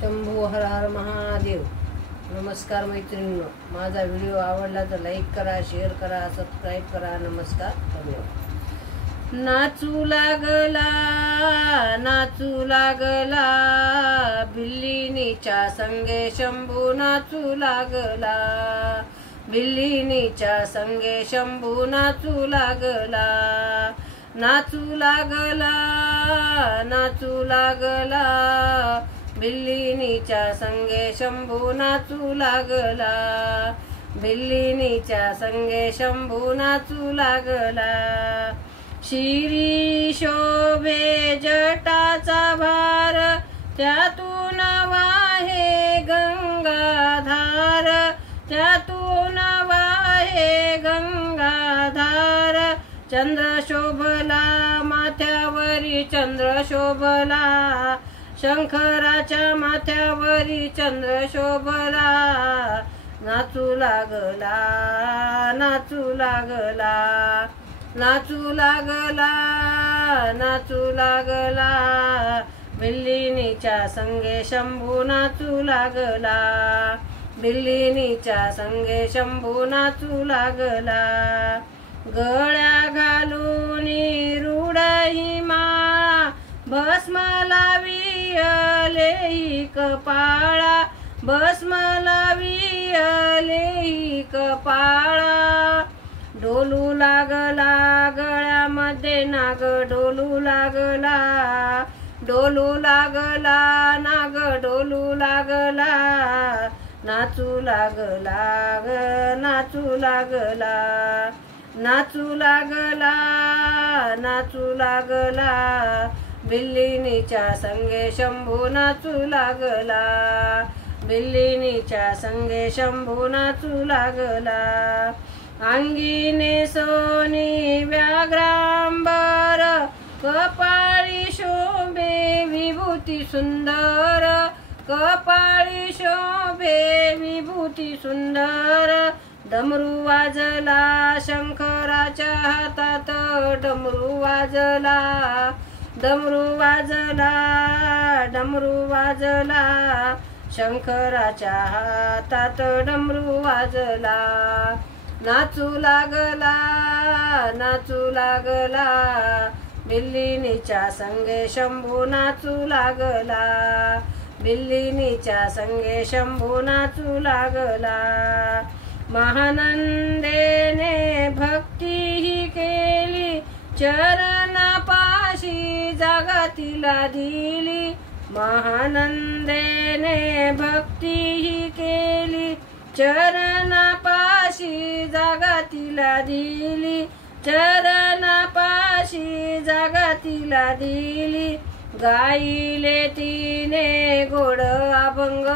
शंभू हर हर महादेव। नमस्कार मैत्रिणींनो, माझा व्हिडिओ आवडला तर लाईक करा, शेअर करा, सबस्क्राईब करा। नमस्कार, धन्यवाद। नाचू लागला नाचू लागला बिल्लिनीच्या संगे शंभू नाचू लागला, बिल्लिनीच्या संगे शंभू नाचू लागला, नाचू लागला नाचू लागला बिल्लिनीच्या संगे शंभू नाचू लागला, बिल्लिनीच्या संगे शंभू नाचू लागला। शिरी शोभे जटाचा भार, त्यातून वाहे गंगाधार, त्यातून वाहे गंगाधार। चंद्र शोभला माथ्यावरी चंद्र शोभला, शंकराच्या माथ्यावरी चंद्र शोभला। नाचू लागला नाचू लागला नाचू लागला नाचू लागला बिल्लिनीच्या संगे शंभू नाचू लागला, बिल्लिनीच्या संगे शंभू नाचू लागला। गळ्या घालून रुडही माळा, भस्म लावी आले कपाळा, भस्म लावी आले कपाळा। डोलू लागला गळ्यामध्ये नाग डोलू लागला, डोलू लागला नाग डोलू लागला। नाचू लागला नाचू लागला नाचू लागला नाचू लागला बिल्लिनीच्या संगे शंभू नाचू लागला, बिल्लिनीच्या संगे शंभू नाचू लागला। अंगीने सोनी व्याघ्रांबर, कपाळी शोभे विभूती सुंदर, कपाळी शोभे विभूती सुंदर। डमरू वाजला शंकराच्या हातात, डमरू वाजला, डमरू वाजला, डमरू वाजला शंकराच्या हातात, डमरू वाजला। नाचू लागला नाचू लागला बिल्लिनीच्या संगे शंभू नाचू लागला, बिल्लिनीच्या संगे शंभू नाचू लागला। महानंदेने भक्ती ही केली, चरणापाशी जागा तिला दिली। महानंदेने भक्ती ही केली, चरणापाशी जागा तिला दिली, चरणापाशी जागा तिला दिली। गाईले तिने गोड अभंग,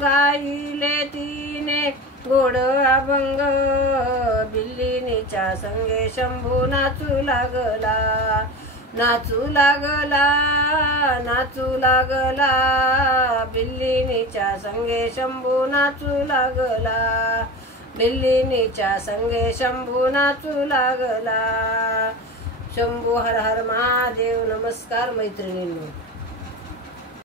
गाईले तिने गोड अभंग। बिल्लिनीच्या संगे शंभू नाचू लागला, नाचू लागला नाचू लागला बिल्लिनीच्या संगे शंभू नाचू लागला, बिल्लिनीच्या संगे शंभू नाचू लागला। शंभू हर हर महादेव। नमस्कार मैत्रिणींनो।